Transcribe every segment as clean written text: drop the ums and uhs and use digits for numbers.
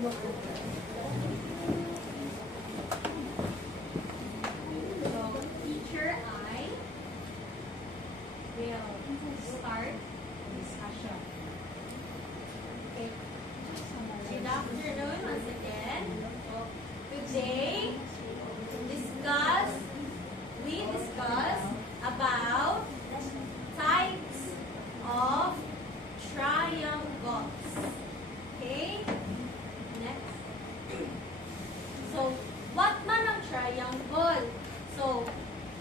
So, teacher I will start discussion. Okay. Good afternoon once again. Today, we discuss about types of triangles. Okay? Next. So, what man ang triangle? So,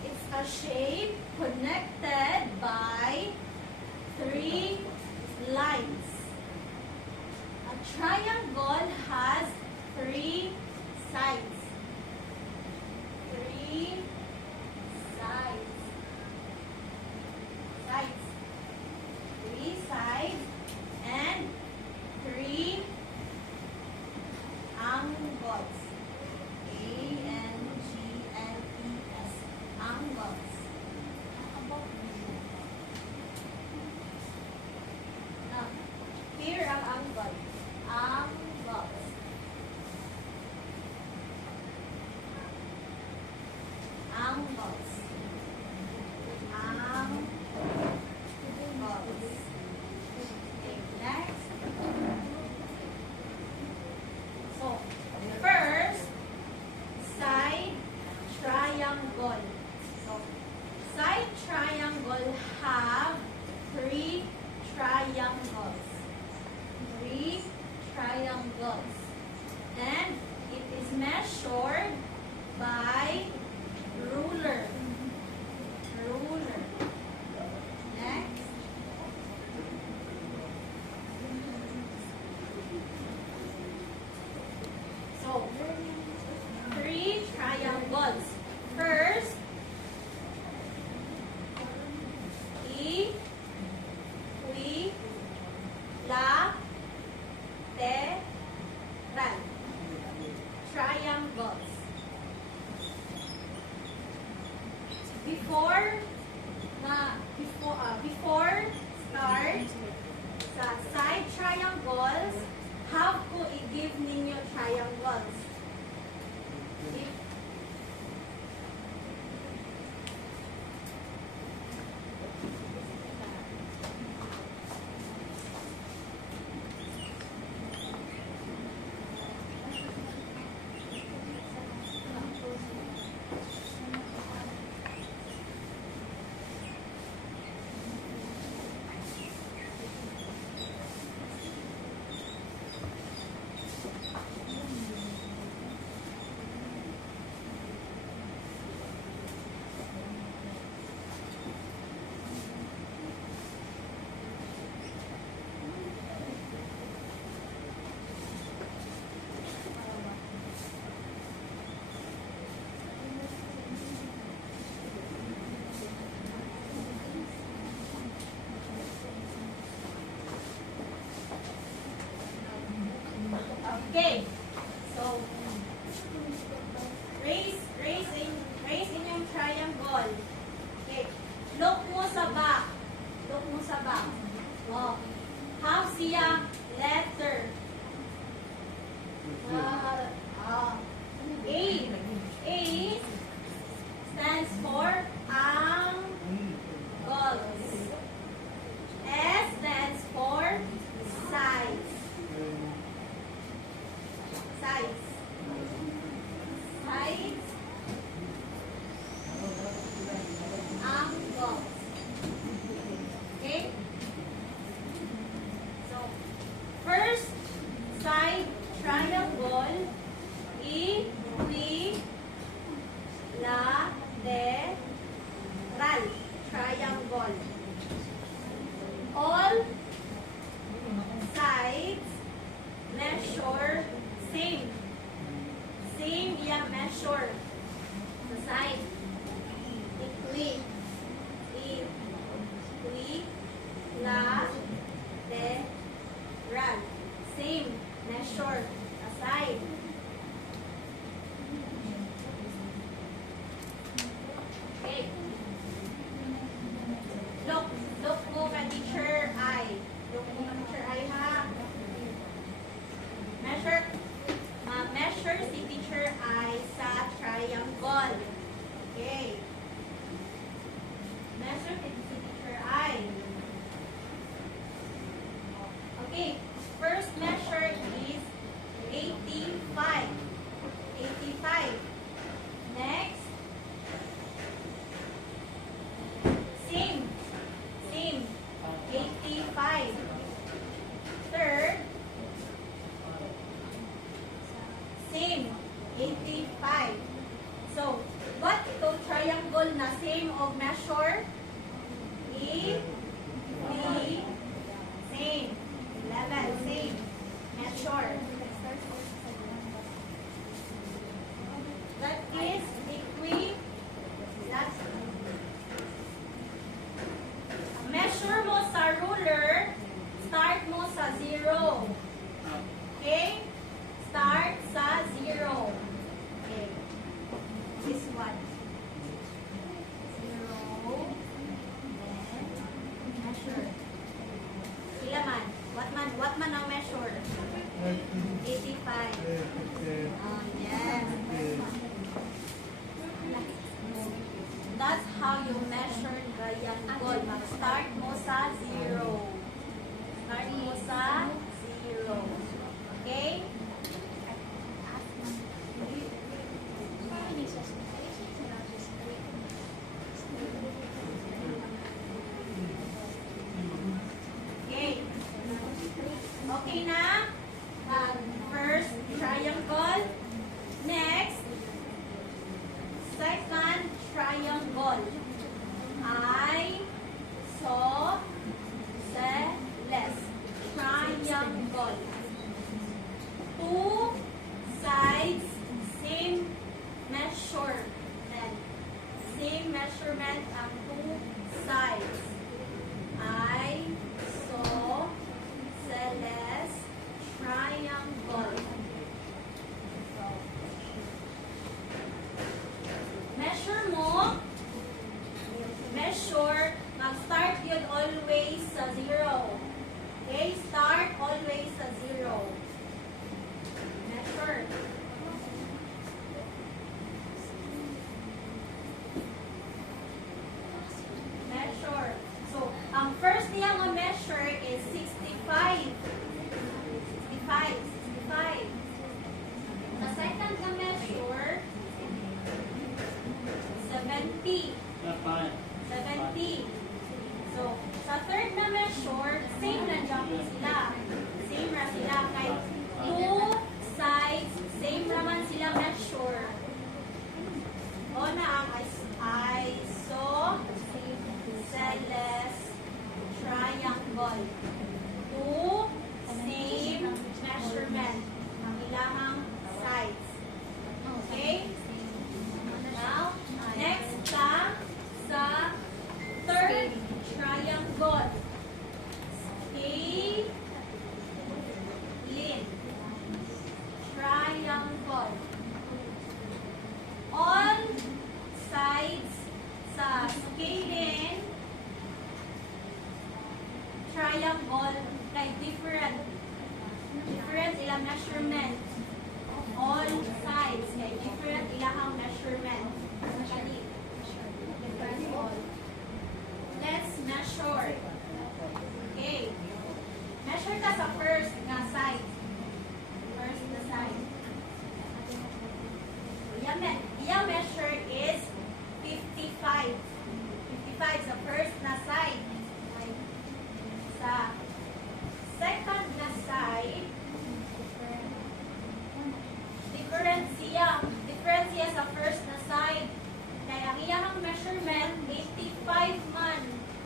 it's a shape connected by 3 lines. A triangle has 3 sides. 3 sides. Sides. 3 sides and 3 angles. A-N-G-L-E-S. Angles. Now, here ang angle. Angles. Angles. Angles. Okay, next. So, first, side triangle. So, side triangle have 3 triangles. 3 triangles. And it is measured by ruler. Ruler. Next. So, 3 triangles. First, equilateral triangles. Before start sa side triangles, how ko i-give ninyo triangles? Okay. So, raise in yung triangle. Okay. Look mo sa back. Look mo sa back. Oh. Have siya letter. A. A stands for angles. S stands for size. Sides. Sides. Angles. Okay? So, first side triangle, equilateral triangle. All sides measure same. Same yung measure. The side. Equilateral. Same measure. The side. Okay. Look mo ka teacher I. Look mo ka teacher I ha. Measure. Okay, first measure is 85. 85. Next, same. 85. Third, same. 85. So, what ito triangle na same of measure? A, B, same. 11, same. Measure. That is that's measure mo sa ruler, start mo sa 0. Okay? Start sa 0. Okay. This one. 0. Then, measure. Sila man. What man ang measure? 85. Oh, yes. That's how you measure triangle. Mag-start mo sa 0. Start mo sa 0. Okay? Okay. Okay na? First, triangle. Next, second triangle. Isosceles triangle. Two sides, same measurement. Same measurement ang two sides. Isosceles triangle. Measure mo. Measure. Mag-start yun always sa 0. Okay? Start always sa 0. Measure. Measure. So, ang first niya nga measure is 65. 65. Sa second na measure, 70. 70. So, sa third na measure, same na dyan sila. Same na sila. Kay two sides, same naman sila measure. O na ang isosceles triangle. Two same measurement ang ilang sides. Okay? Now, next sa third triangle. Scalene triangle. All sides sa scalene triangle kay different ilang measurement. All sides kay different ilang measurement. Different all. Let's measure. Okay. Measure ka sa first nga side. First na side. Yung measure is 55. 55 sa first na side. Sa second na side, different siya sa first na side. Kaya ang iyang measurement, 85 man.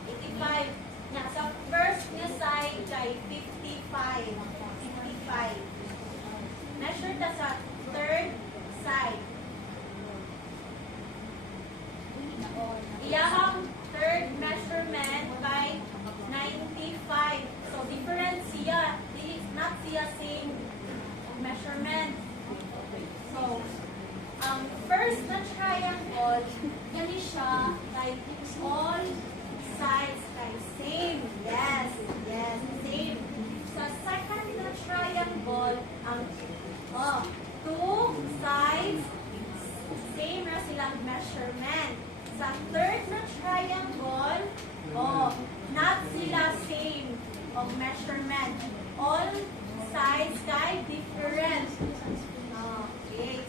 85. Na sa first na side, kay 55. 55. Measure ta sa third side. Iyang third measurement kay 95. So, different siya. Not siya same measurement. So, ang first na triangle, yan siya kay all sides kay same. Yes, same. Sa second na triangle, ang two sides, same na silang measurement. Sa third na triangle, not sila same of measurement. measurement. All sides kay different. Okay.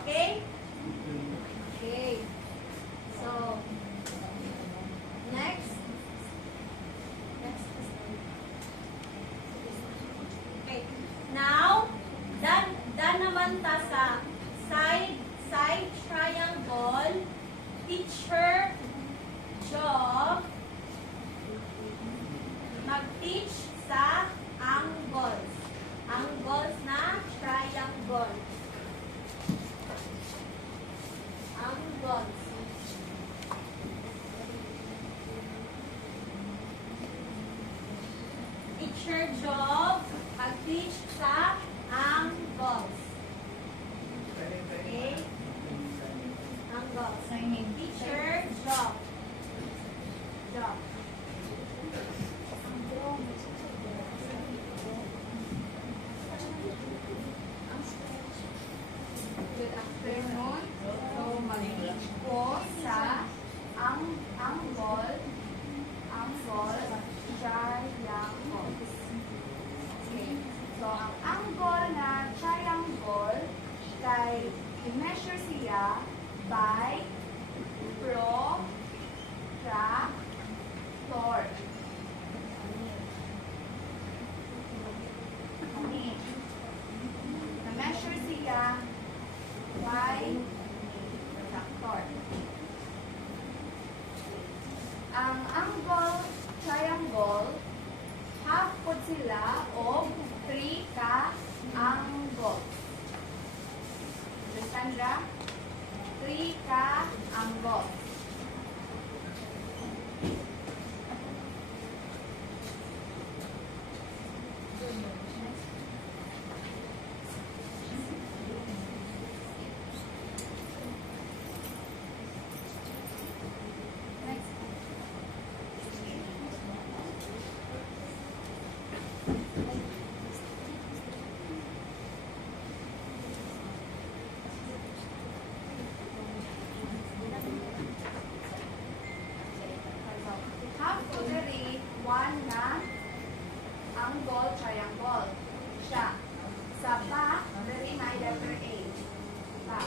Okay? Okay. So, next. Okay. Now, dan naman ta sa side triangle. Teacher job mag-teach sa angles. Angles na triangle. Angles. Teacher job mag-teach sa angles. Okay? Angles. Teacher job. Job. Good afternoon. So, mag-teach po sa angle triangle. Okay. So, ang angle na triangle kay i-measure siya by protractor. Na-measure siya by protractor. Ang angle triangle, half po sila o 3 ka angle. Understand ra? 3 ka angle. Half ko diri, 1 na angle triangle. Siya. Sa back, diri na letter A. Back.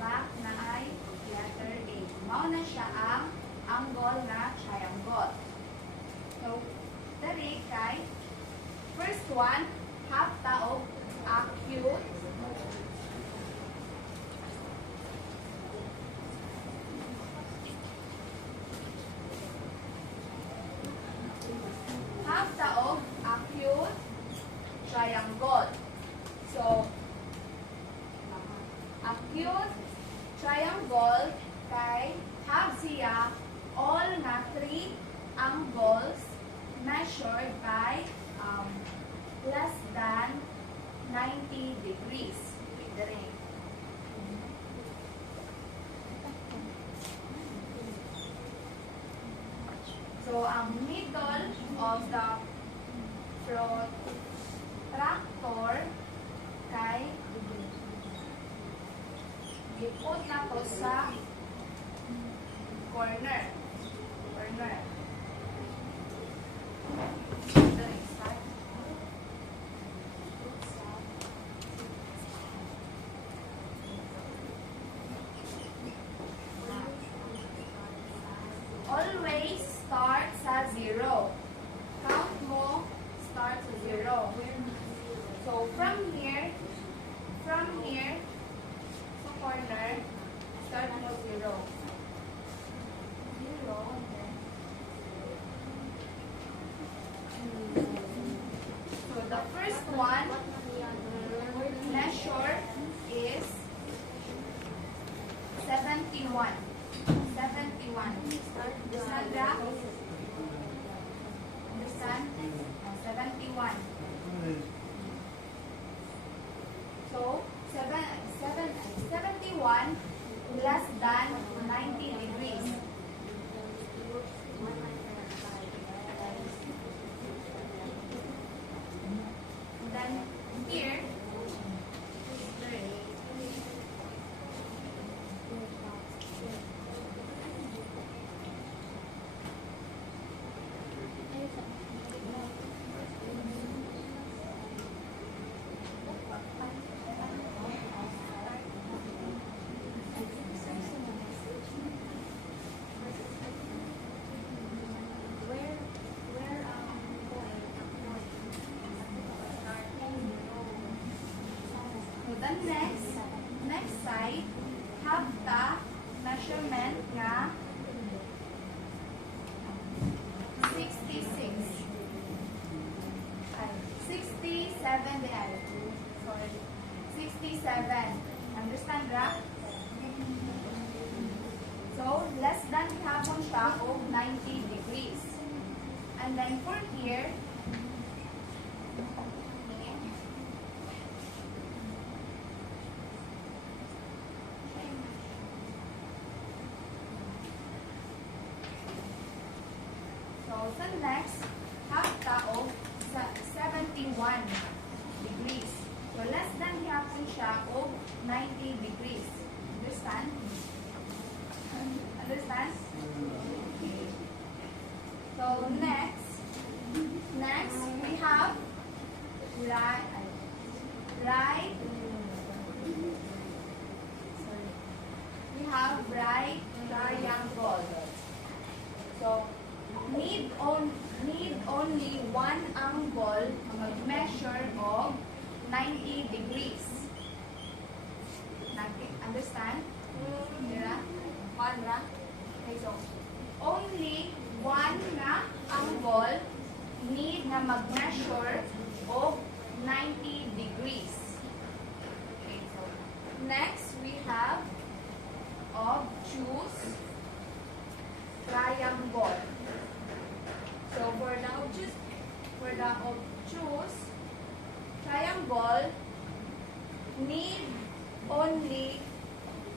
Back na ay letter A. Mao na siya ang angle na triangle. So, diri kay first one, half taog acute. Half taog acute triangle. So, acute triangle kay have siya all na 3 angles measured by less than 90 degrees. Dere. So, ang middle of the protractor kay ipot na to sa corner. Corner. Dere, start. Always start sa 0. Count mo, start sa 0. So, from here, sa corner, start mo 0. 0, Sa next side, have the measurement nga 66. Ay, 67 di ay. Sorry. 67. Understand, ra? So, less than hapon siya of 90 degrees. And then for here, so, sa next, half ta of 71 degrees. So, less than hapon siya of 90 degrees. Understand? Understand? Okay. So, next we have right triangle. So, need only one angle mag-measure of 90 degrees. Understand? Dira? One ra? Okay, so, only one na angle need na mag-measure of 90 degrees. Okay, so, next we have choose triangle. So, for the choose triangle, need only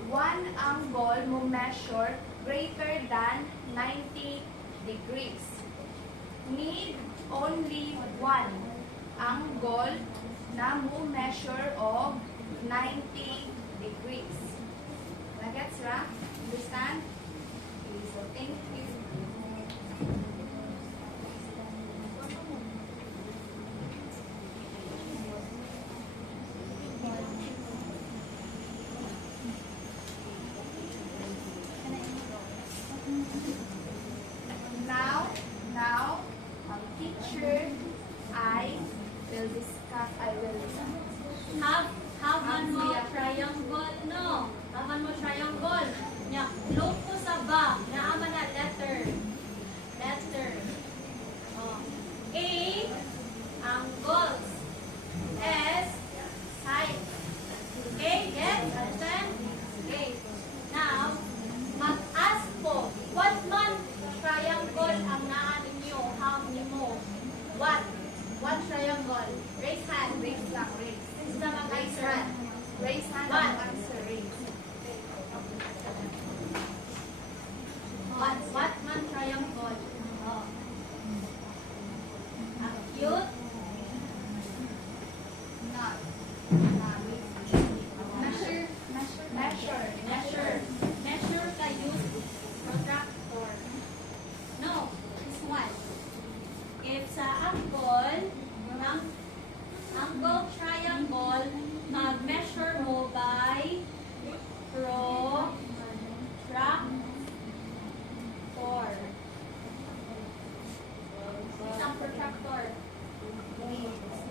one angle mo measure greater than 90 degrees. Need only one angle na mo measure of 90 degrees. Nagets ra? Understand? Okay, so thank you. Now, teacher, I will discuss. Haban mo triangle, no? Haban mo triangle. Nya, look ko sa ba, naaman na letter. Oh. A, angles. S, side. Okay, yes, understand? Okay. Now, mag-ask po, what man triangle ang naan ninyo? How nimo? What triangle? Raise hand. Raise lang, raise. This is the mag-answer. Raise hand What? ang answer, raise. What man triangle? Oh. Acute. Not. Measure ka use protractor. No, this one. If sa angle triangle, mag-measure mo by protractor. Isang protractor.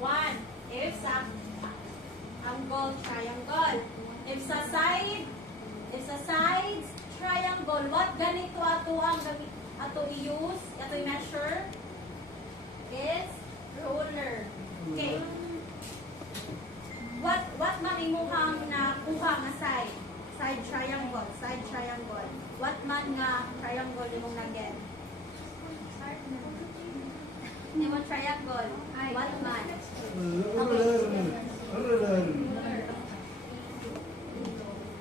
One. If sa angle triangle. If sa sides triangle, what ganito ato i-use, ato i-measure is ruler. Okay. What man imuhang na kuha nga side triangle. What man nga triangle imong na-get? Imong triangle. What man?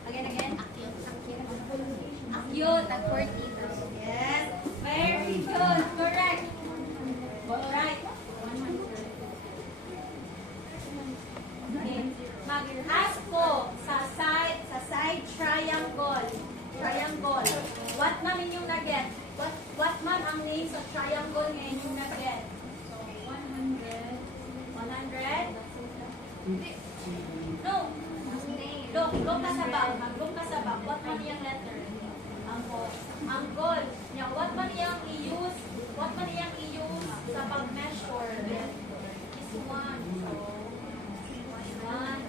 Again. Acute. Yes. Very good. Correct. Right. Okay. Mag-ask po sa side triangle. What man inyong na-get? What man ang name sa triangle nga inyong na-get? So, 100. 100? No. Look ka sa back. Mag-look ka sa back. What man yung letter? Angle. Yeah, what man yung i-use sa pag-measure? This one. So, 1.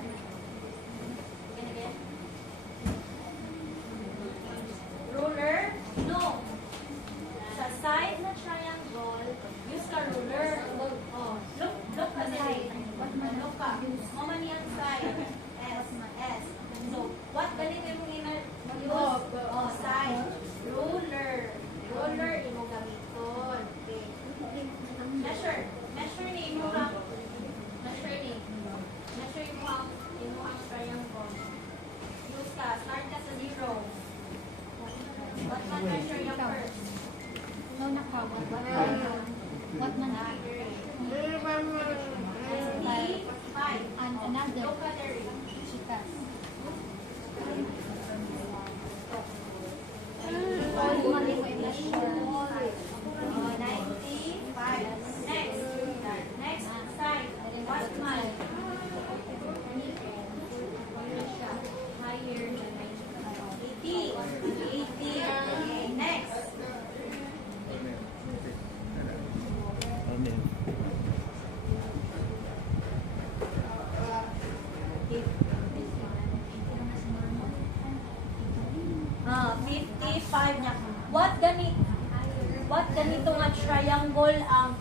triangle ang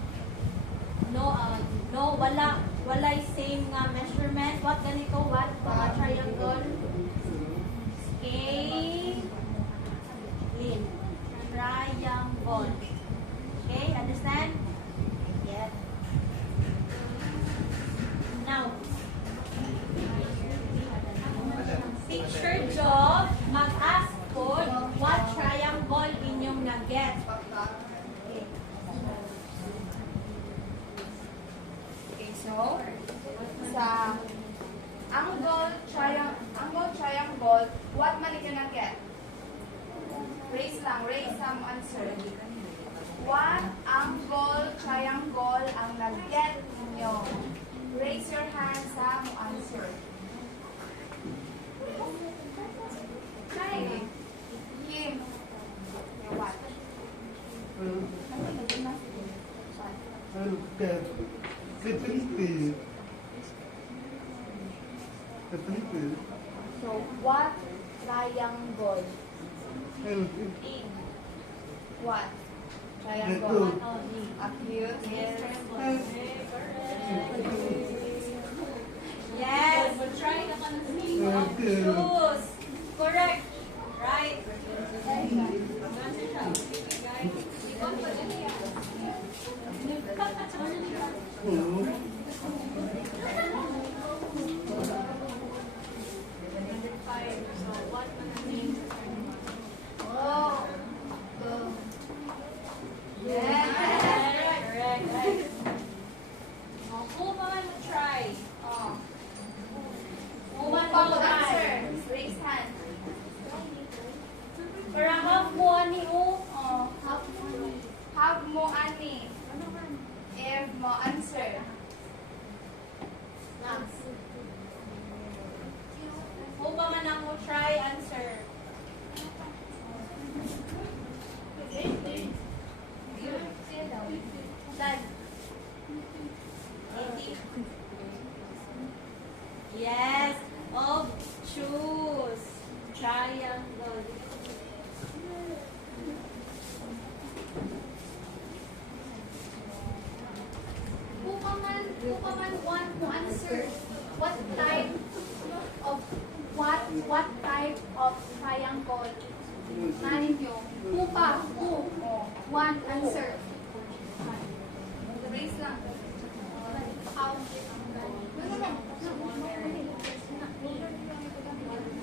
walay same nga measurement. What ganito? What mga triangle? Scale. Triangle. Okay, understand? Yes. Now, teacher job, mag-ask po what triangle inyong na-get. Okay. Okay, so, sa angle triangle, what man you na get? Raise some answer. What angle triangle ang nag-get ninyo? Raise your hand sa mo answer. Try. Kim. What? So, what triangle? What? Triangle. Accused. Yes. Yes. Choose. Correct. Right. Oh. Yes. Correct. Right. Who man will try? Oh. Who man Who will try? answer? Raise hand. Para half mo ani o. Oh. Have mo ani. If mo answer. Who pa man ang mo try answer? Dad. Yes. Of choose. Triangle. Who pa man want to answer what type of triangle? Nanin nyo. Who want answer? Raise lang. How?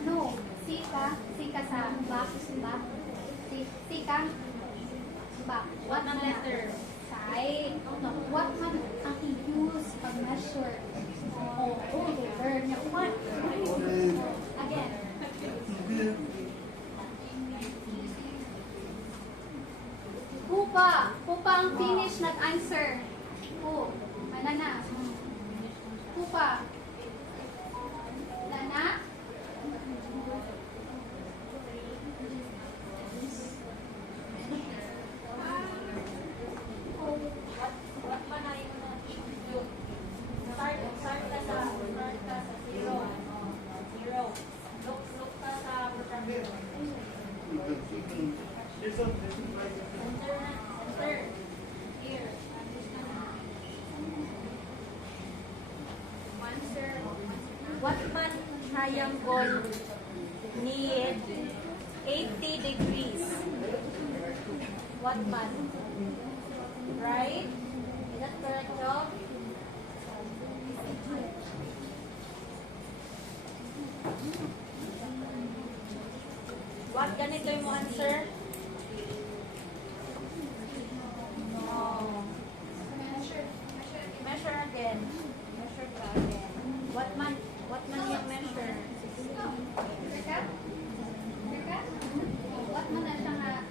No. Sika sa back. Sika. Back. What ang letter? Side. What man ang i-use pag measure? Oh, over. What? Again. Who pa ang finish nag-answer? Who? Manana. Who pa? Nana? What pa na yung start ka sa zero. Zero. Look ka sa program. Enter. Here. What man triangle need 80 degrees? What man? Right? Is that correct, Job? What ganito yung mo answer? No. Measure again. Measure ka again. What man yung measure? What man na siya nga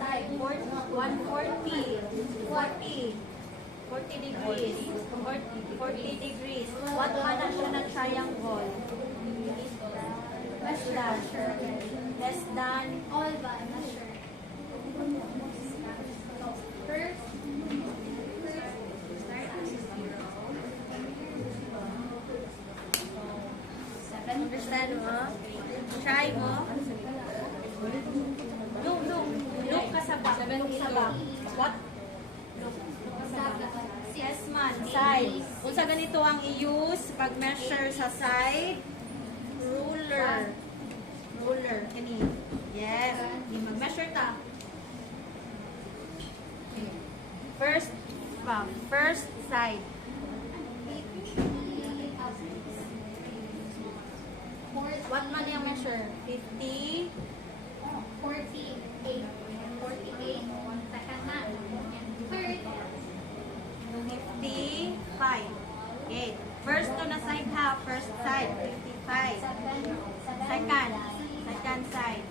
type? 140. 40 degrees. 40 degrees. What man na siya na triangle? Less than. All ba? Measure. First, start at 0. Understand mo? Try mo? Look ka sa back. Look sa back. What? Look. side. Kung sa ganito ang i-use pag measure sa side, ruler. Ruler. Kani. Yes. Di mag-measure ta. First side. What man yung measure? 50. 48. 48. Second na. And third. 55. Okay. First to na side ha. First side. 55. Second. Second side.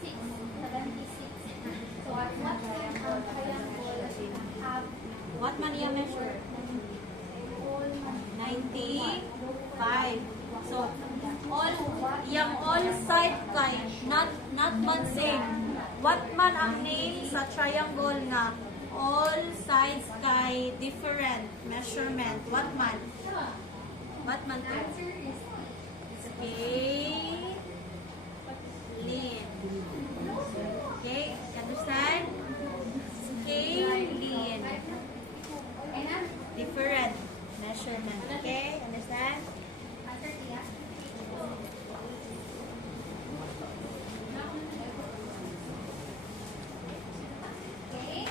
6. 76. So what man ang triangle have What man yung measure? 95. So, all side kay not man same. What man ang name sa triangle nga all sides kay different measurement. What man? What man to? answer is Scale. Lean. Okay, understand? Scale, lean. and Different measurement. Okay, understand? answer tiya. Okay.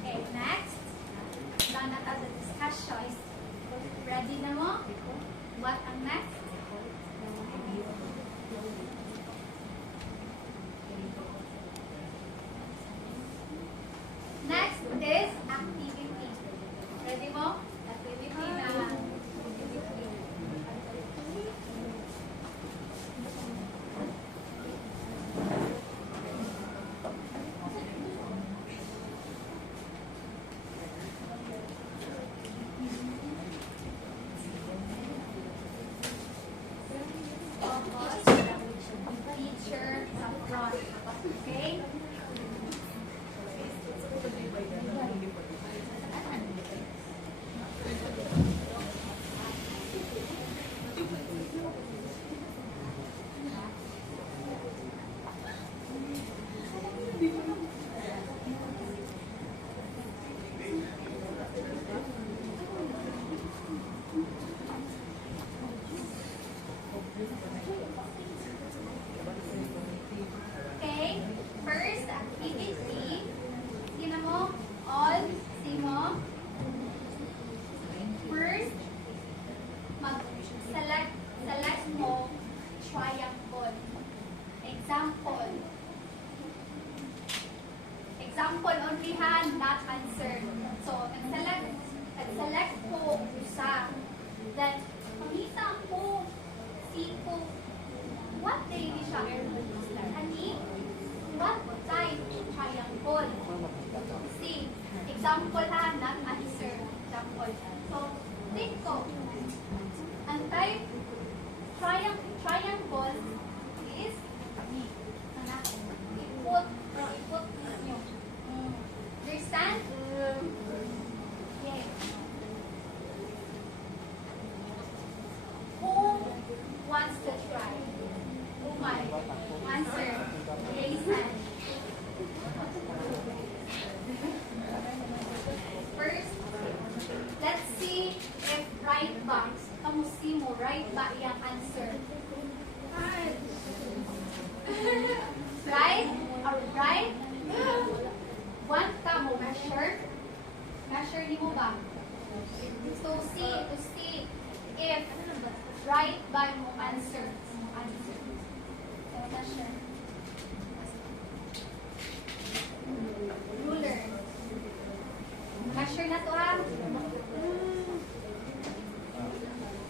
Okay, next. Done na tayo sa discussion. Ready na mo? What ang next? Next is activity. Ready mo? Activity na. Teacher sa front. Okay? Okay, first activity. Sino mo? All, see mo? First, select mo triangle. Example. Example only ha, not answer. So, select ko usa. Then, pangita ko, see ko, what day ni siya? Ani? What type triangle? See, example ha, not answer. Example. So, think ko. Ang type triangle is ipot nyo. Understand? Okay. Who wants to try? Who might? Answer. Raise hand. First, let's see if right ba. Kamusti mo, right ba yung answer? Right? Or right? Want ka mo measure? Measure ni mo ba? To see if right ba mo answer. Answer. So, measure. Ruler. Measure na to ha.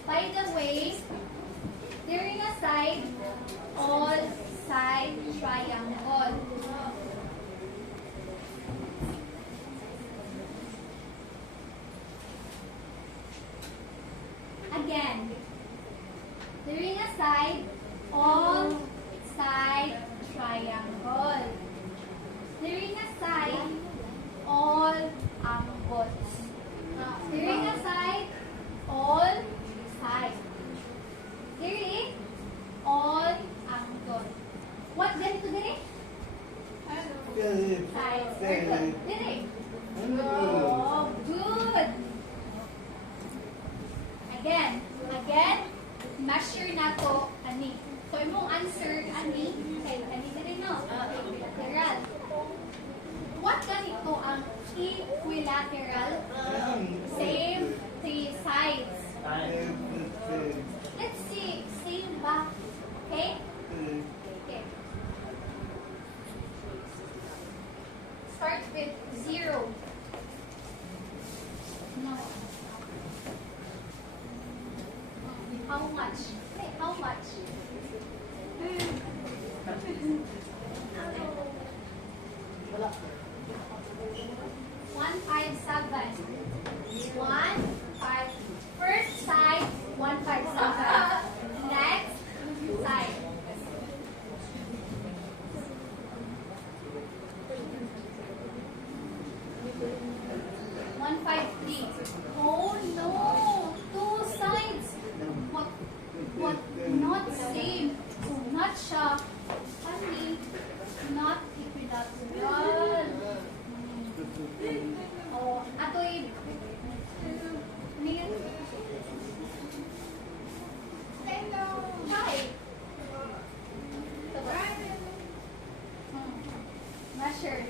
By the way, during a side, all side triangle. Again, during a side, all side triangle. During a side, all angles. During a side, all side. During all angles. good. Dili. Oh, good. Again, measure na to ani. So, imong answer ani, okay, ani na rin, no? Equilateral. What ganito ang equilateral? Same three sides. Let's see, same ba? Okay? Okay. Start with 0. No. How much? Hey, how much? 157. 1, 5. First side, 157. Next side. One, 5, 3. Oh no! Two sides. What? Not same. So not siya. Funny. Not equilateral. Oh, ato'y Why? Measure.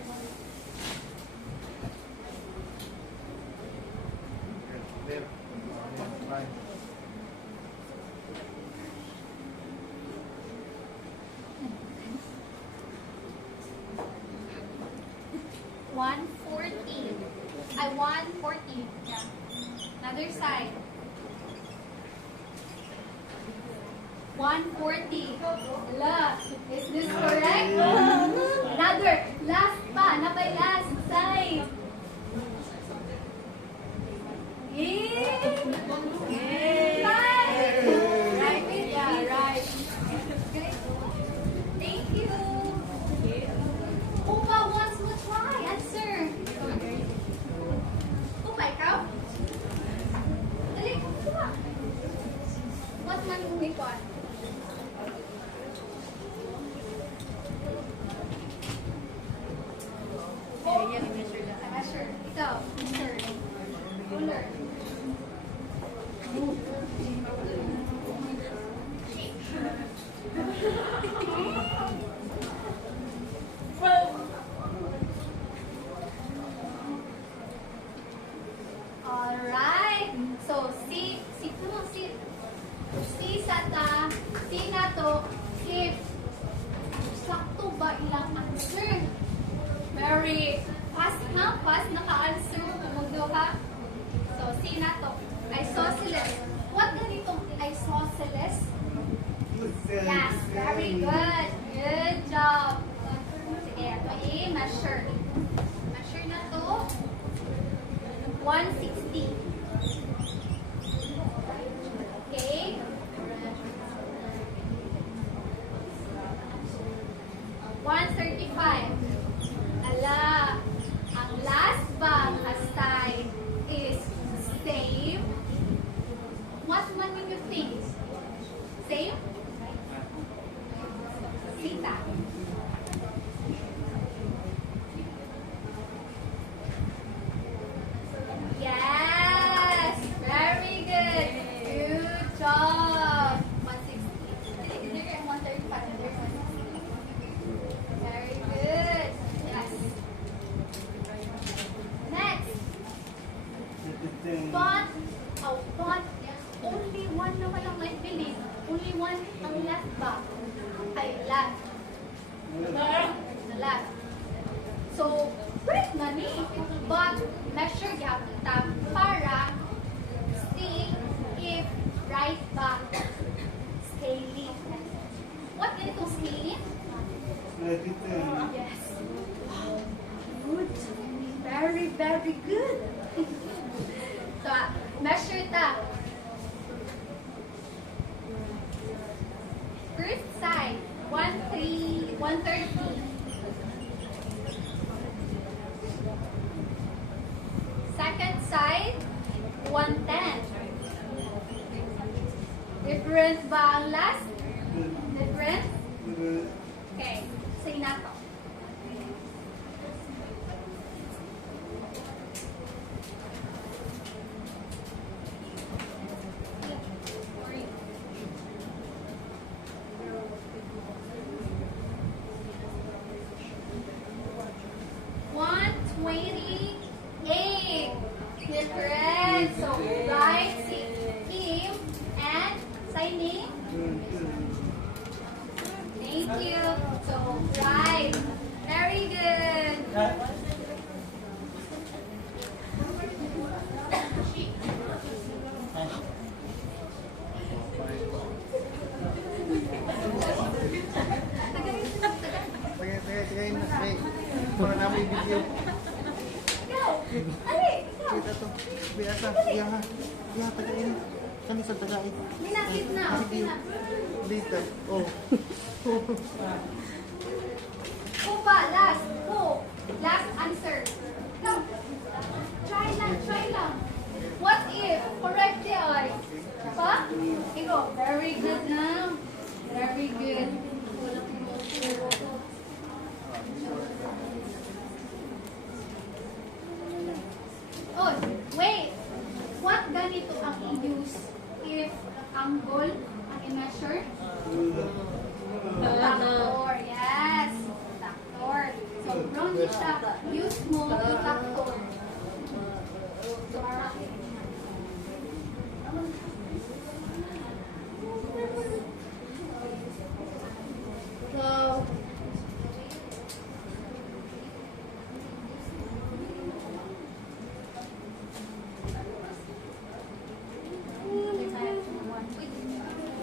One 14. I 140. Yeah. Another side. 140. La. Is this correct? Another. Last pa. Na by last side. Right. Right. Yeah, right. Thank you. Upa wants to try. Answer. Upa, ikaw? Dali, upa. What man kung ikaw? Measure. Ikaw. Measure. Ruler. Alright. So, si na to, si, sakto ba ilang answer? Very fast, ha? Fast naka-answer mo ha? So, si na to, isosceles. What ganitong isosceles? Yes, very good. Good job. Sige, ito i-measure. Measure na to. 160. Okay. 135. Ala, ang last bang side is same. What man will you think? Same? Sita. Yes! Very good! Good job! 160. 135. Very good. Yes. Next. But only one naman ang I believe. Only one ang left ba? Ay, left. Left. So, break na ni. But, measure kita para see if right ba scaling. What ganito scaling? Yes. Good. Very, very good. So, measure ta. First side, 130. Second side, 110. Different ba ang last? Different? Okay. Say na to. Thank you. So, right. Very good. Tagayin na. Hey, para namin yung video. Ikaw. Ali, ikaw. Kita to. Biasa. Iya ha. Iya, tagayin. Kami sa tagayin. Minakit na. Okay na. Dito. Oh. Upa, last. Who? Last answer. Come. Try lang. What if? Correct the eye. Pa? Ikaw. Very good na. Very good. Oh, wait. What ganito ang i-use if angle ang i-measure? Factor, yes. Factor. So, wrong siya. Use mo yung factor. So, Wala.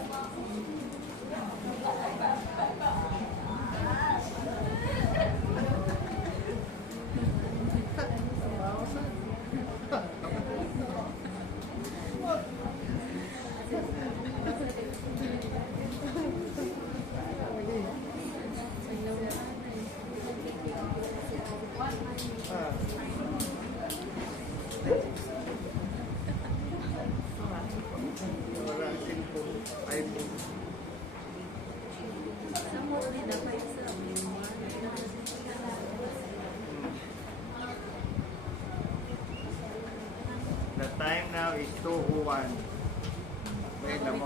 Cellphone. iPhone. The time now is 2:01. Wait lang mo.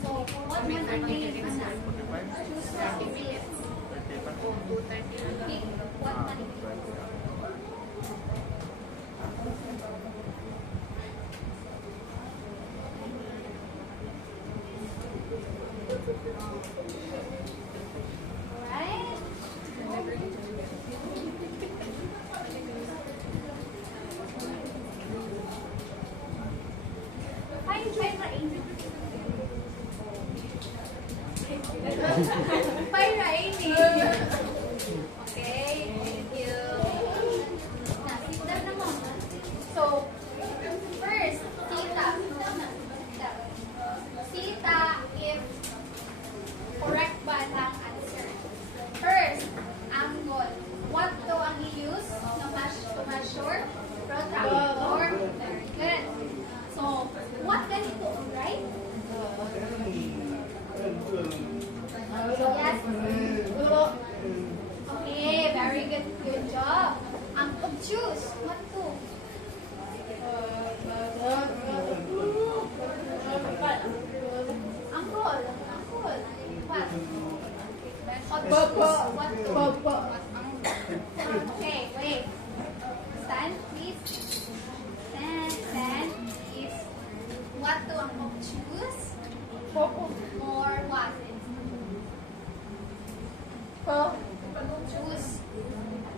so what man ang name? 45? Choose 30 minutes. 30 Pick what man. Alright. Bye, Rainy. Okay, thank you. Now, sit down naman. So, first, Sita if correct ba ang answer. First, angle. What to ang i-use to measure? Protractor. Very good. So, what ganito, right? Yes. Okay, very good. Good job. Ang obtuse. What to? Angkol. What? Obtuse. What to? Okay, wait. Stand, please. Stand, please. What to ang obtuse? Or what? Choose.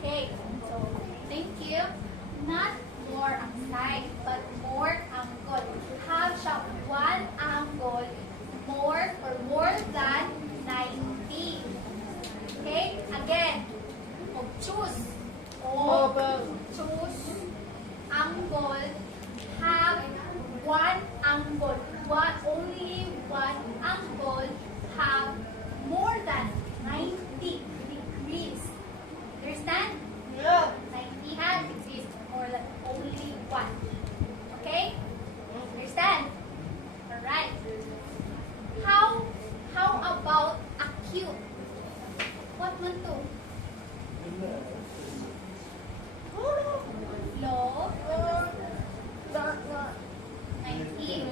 Okay, so thank you. Not more ang side, but more angle. Have siya one angle more or more than 90. Okay, again. Choose. Choose angle. Have one angle. Only one angle have more than 90 degrees. Understand? Yeah. 90 has degrees more than only one. Okay? Understand? Alright. How about acute? What man to? Low. 90.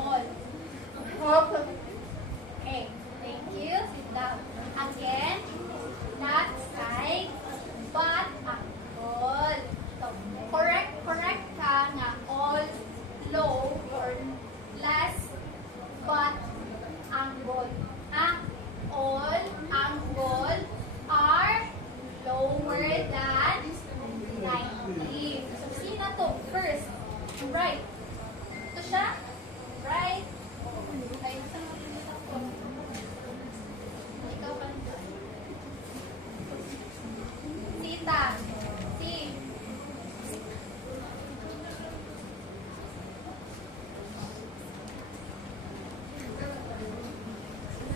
All. Okay, thank you. Sit down. Again, not side, but all. So, correct ka na all low or less but angle. Ha? All angle are lower than 90. So, sino to? First, right. Ito siya? Right. Ay, saan mo pinunta ko? Ikaw ba? Sita. Si.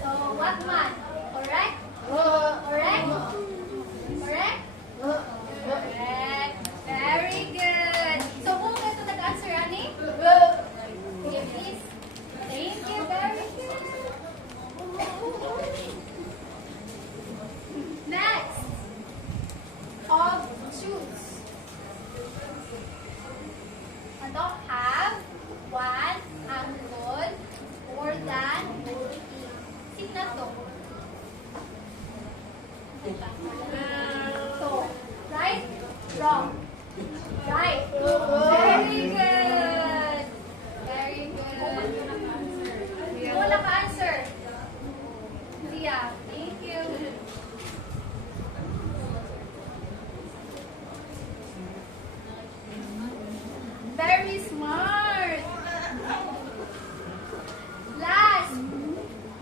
So, what man? Correct? Correct? Correct? Correct. Very good. So, kung ito nag-answer, Ani? Okay, please. Thank you. Very good. Next. Obtuse. Ano? Have one angle more than 80. Sino to? So, right? Wrong. Right. Very good. Very good. Wala ka answer. Sia. Thank you. Very smart. Last.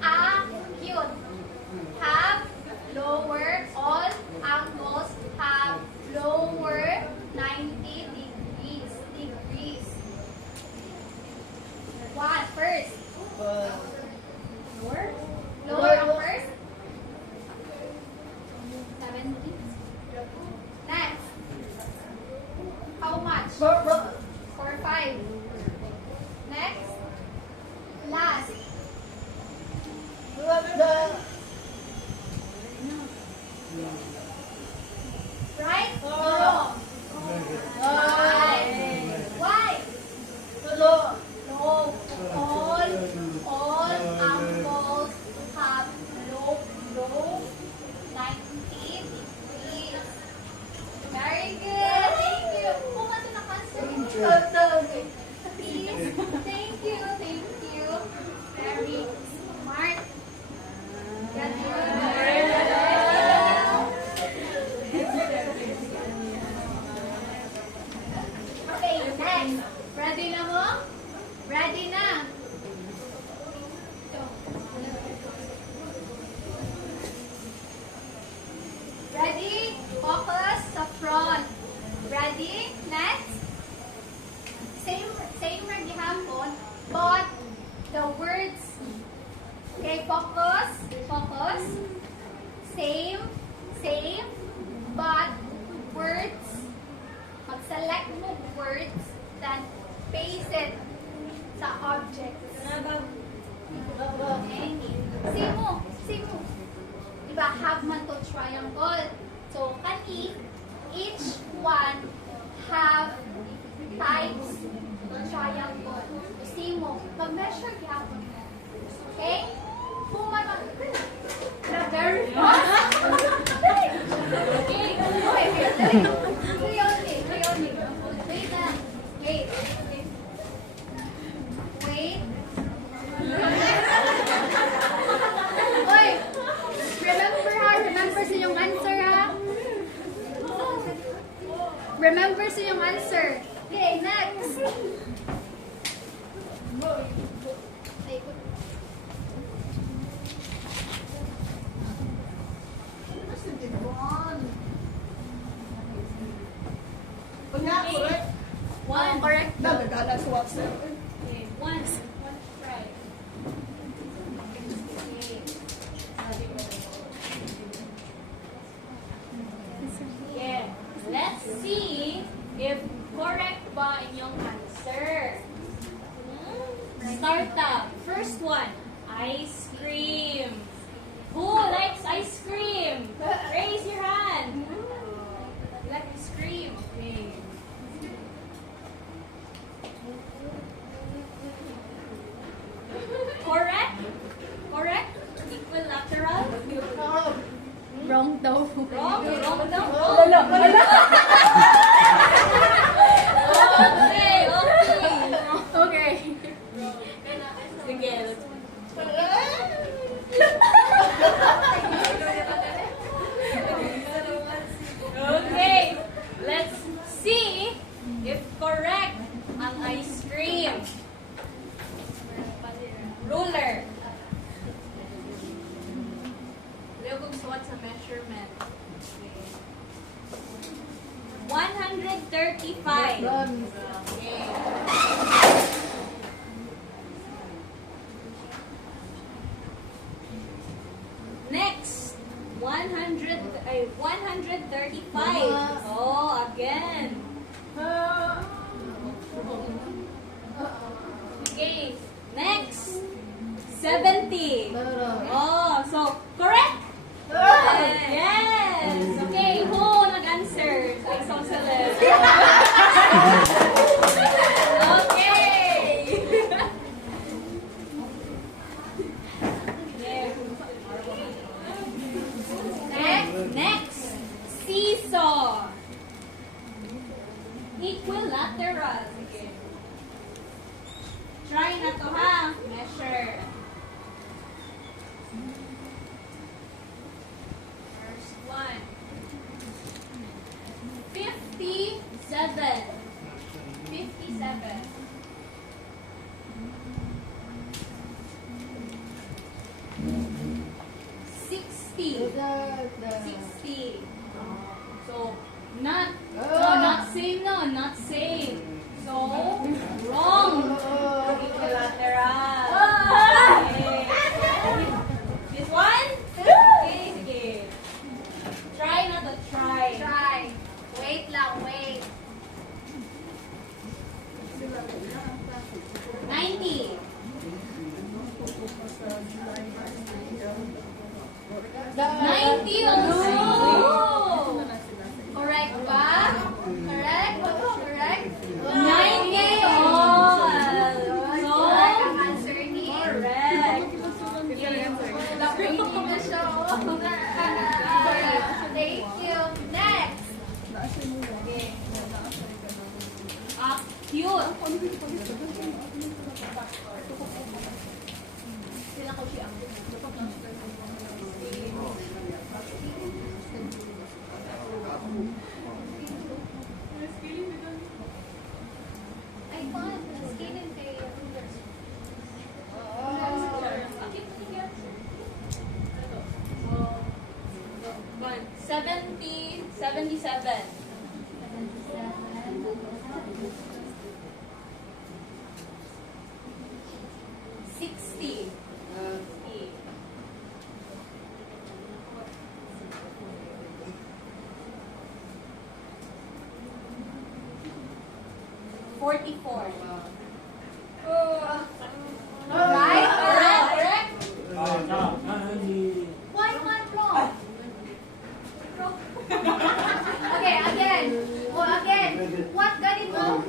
Acute. Have lower, all angles have lower 90 degrees. One, first. Lower? Lower ang first? 70. Next. How much? 4, 5. Next. Last. Right or wrong? Right. Why? No. All angles have low 90 degrees. Very good. Thank you. Kung ano naka-answer yun. Please. Thank you. Very smart. Okay, next. Ready na mo? Ready na. Ready? Focus sa front. Ready? Next. Same word gihapon, but the words. Okay, focus. Same, but words. Mag-select mo words, then paste it sa objects. Okay? See mo. Diba, have man to triangle. So, each one have types triangle. See mo, mag-measure gihapon. Okay? Kung man very fast. Okay. Three only. Wait na. Wait. Oy! Remember sa yung answer, ha? Remember sa yung answer. Okay, next. One. Correct. Okay, one. Right. Yeah. Let's see if correct ba inyong answer. Start up. First one, ice cream. Who likes ice cream? Raise your hand. Like ice cream. Okay. Correct? Equilateral? Wrong daw. Wrong daw? Okay. Okay. Sige, let's 85. Okay. Next, 135. Oh, again. Okay. Next, 70. Oh, so correct? Yes. Okay, who nag-answer? Ay, so celeb. Okay. Next, seesaw. Equilateral. Okay. Try na to ha. Measure. First one. 57. 57. 60. 60. So, not, no, not same, no, not same. So, wrong. Equilateral. Okay. This one? Okay, sige. Try na to, try. Try. Wait lang, wait. 90. 90 also. Correct ba? Correct? Correct? 90 all. So, Correct ang answer ni. correct. Napriti na siya. Oh. Thank you. Next. Okay. Cute. Sila ko siya. Ay, fun. Skating kayo. One. 70, 77. 60. 44. Right? Correct? Why not wrong? Okay, again. Oh, again. What ganito?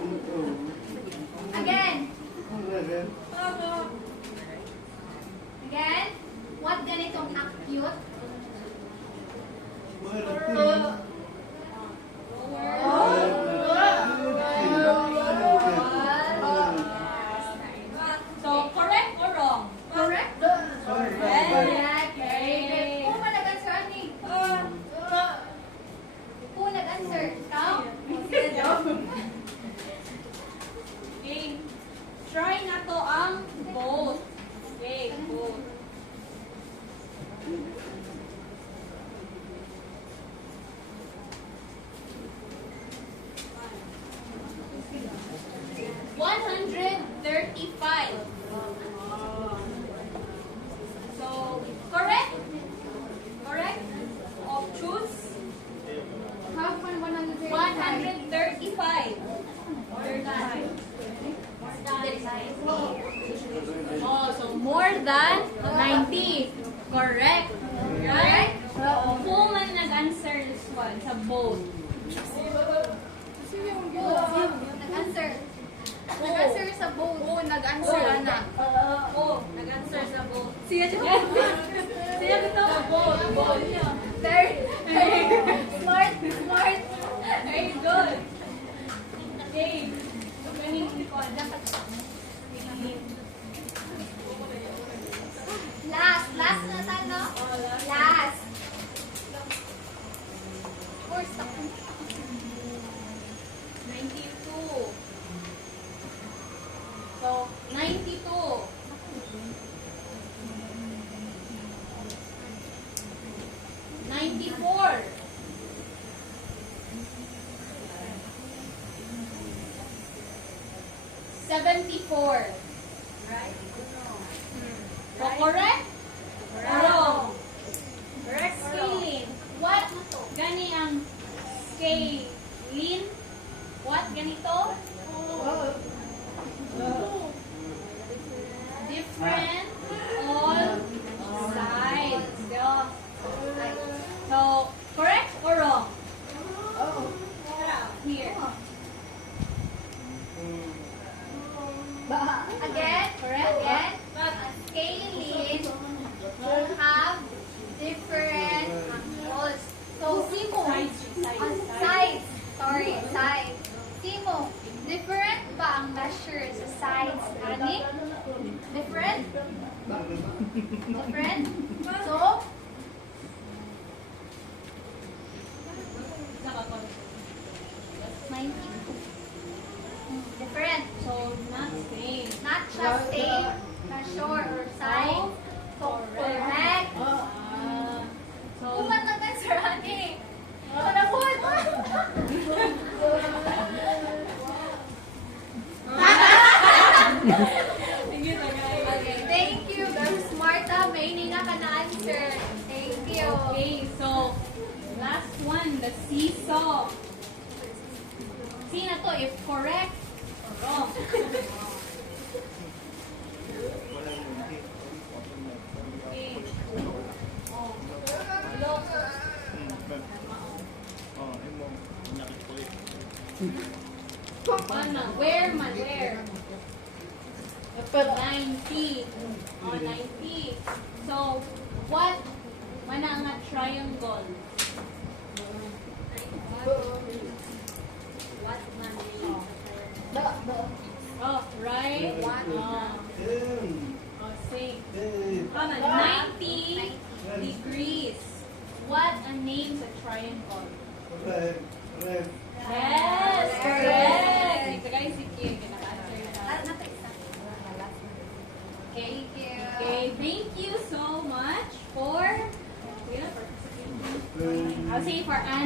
Again. Again. What ganitong acute? So, correct or wrong? Correct? Correct. Correct. Very good. Kung man nag-answer, ani? Kung nag-answer, ikaw? Okay. Try na to ang boat. Okay, boat. $135. So, correct? Correct? Of choose? How can 135? 135. Oh, so more than 90. Correct. Right? Who man nag-answer this one sa boat? Nag-answer. Nag-answer sa boat. Oo, nag-answer, anak. Nag-answer sa boat. Siya ito? Boat. Very smart, smart. Very good. Okay. Ganito ko. Dapat. Last na tayo, no? Last. Or stop. 92. So, 92. So, correct? Wrong. Correct scaling. What? Gani ang scaling? What? Ganito? Different all sides. So, correct or wrong? Here. Again, Correct? again, a scaling will have different angles. So, Simo, sides. Sorry, sides. Simo, different ba ang measure sa sides? Ani? Different? Different? So, different. So, not same. Not just same measure or size. So, correct. So, Kuman lang ka, Sir Ani. Panahon. Okay, thank you. Very smart ah. May hindi na ka na-answer. Thank you. okay, so, last one, the seesaw. See na to, if correct or wrong. Okay. Oh. Look. Mana? Where man? Where? 90. Oh, 90. So, what? Mana nga triangle? What man? Oh, right? Oh, same. Tama, 90 degrees. What a name sa triangle? Yes, correct. Ito guys, si Kim, pinaka-answer na. Okay, Thank you. okay, thank you so much for participating. I'll say for answering.